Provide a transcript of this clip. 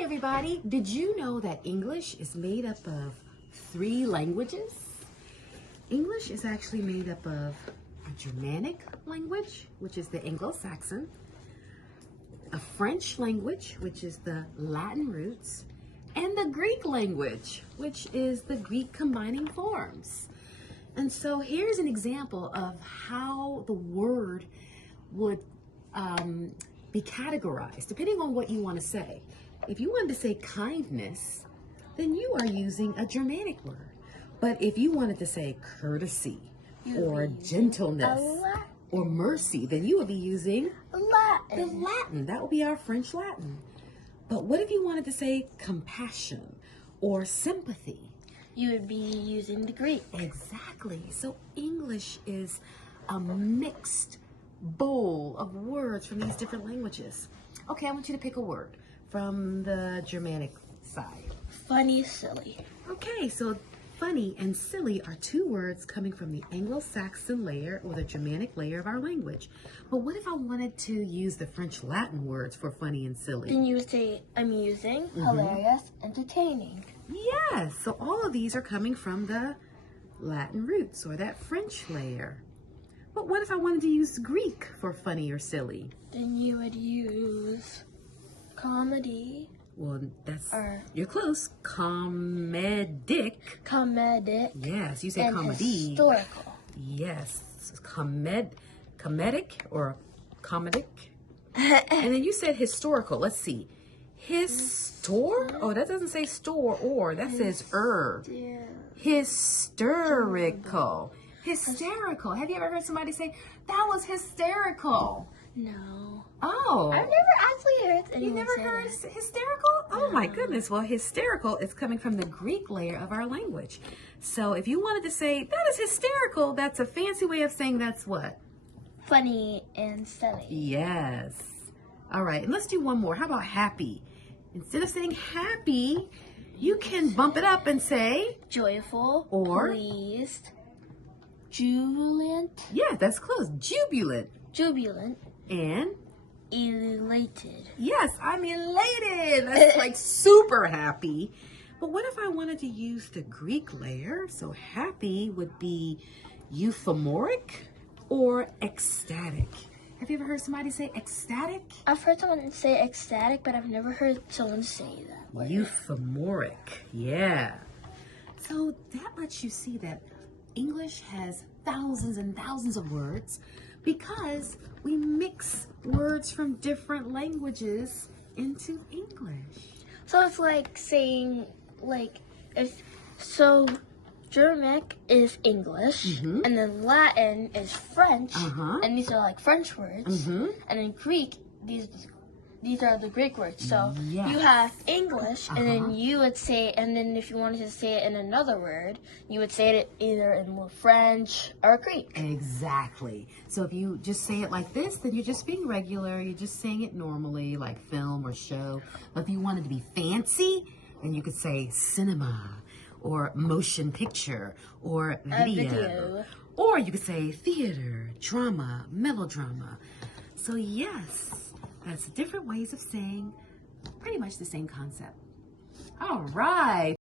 Hi everybody! Did you know that English is made up of 3 languages? English is actually made up of a Germanic language, which is the Anglo-Saxon, a French language, which is the Latin roots, and the Greek language, which is the Greek combining forms. And so here's an example of how the word would be categorized, depending on what you want to say. If you wanted to say kindness, then you are using a Germanic word. But if you wanted to say courtesy or gentleness or mercy, then you would be using the Latin. That would be our French Latin. But what if you wanted to say compassion or sympathy? You would be using the Greek. Exactly. So English is a mixed bowl of words from these different languages. Okay, I want you to pick a word from the Germanic side. Funny, silly. Okay, so funny and silly are 2 words coming from the Anglo-Saxon layer or the Germanic layer of our language. But what if I wanted to use the French Latin words for funny and silly? Then you would say amusing, hilarious, entertaining. Yes, so all of these are coming from the Latin roots or that French layer. But what if I wanted to use Greek for funny or silly? Then you would use comedy. Well, you're close. Comedic. Comedic. Yes, you say and comedy. Historical. Yes, comedic or comedic. And then you said historical. Let's see. Oh, that doesn't say store or. That says Hysterical. Hysterical. Have you ever heard somebody say, that was hysterical? No. Oh. I've never actually heard anyone You never say heard that. hysterical? Oh my goodness. Well, hysterical is coming from the Greek layer of our language. So if you wanted to say, that is hysterical, that's a fancy way of saying that's what? Funny and silly. Yes. All right, and let's do one more. How about happy? Instead of saying happy, you can bump it up and say joyful, or pleased, jubilant. Yeah, that's close. Jubilant. Jubilant. And elated. Yes, I'm elated. That's like super happy. But what if I wanted to use the Greek layer? So happy would be euphoric or ecstatic. Have you ever heard somebody say ecstatic? I've heard someone say ecstatic, but I've never heard someone say that word. Euphoric, yeah. So that lets you see that English has thousands and thousands of words because we mix words from different languages into English. So it's like saying, Germanic is English, and then Latin is French, and these are like French words, and then Greek, these are the Greek words. So you have English, and then you would say, and then if you wanted to say it in another word, you would say it either in French or Greek. Exactly. So if you just say it like this, then you're just being regular, you're just saying it normally, like film or show. But if you wanted to be fancy, then you could say cinema, or motion picture, or video. Or you could say theater, drama, melodrama. So yes, that's different ways of saying pretty much the same concept. All right.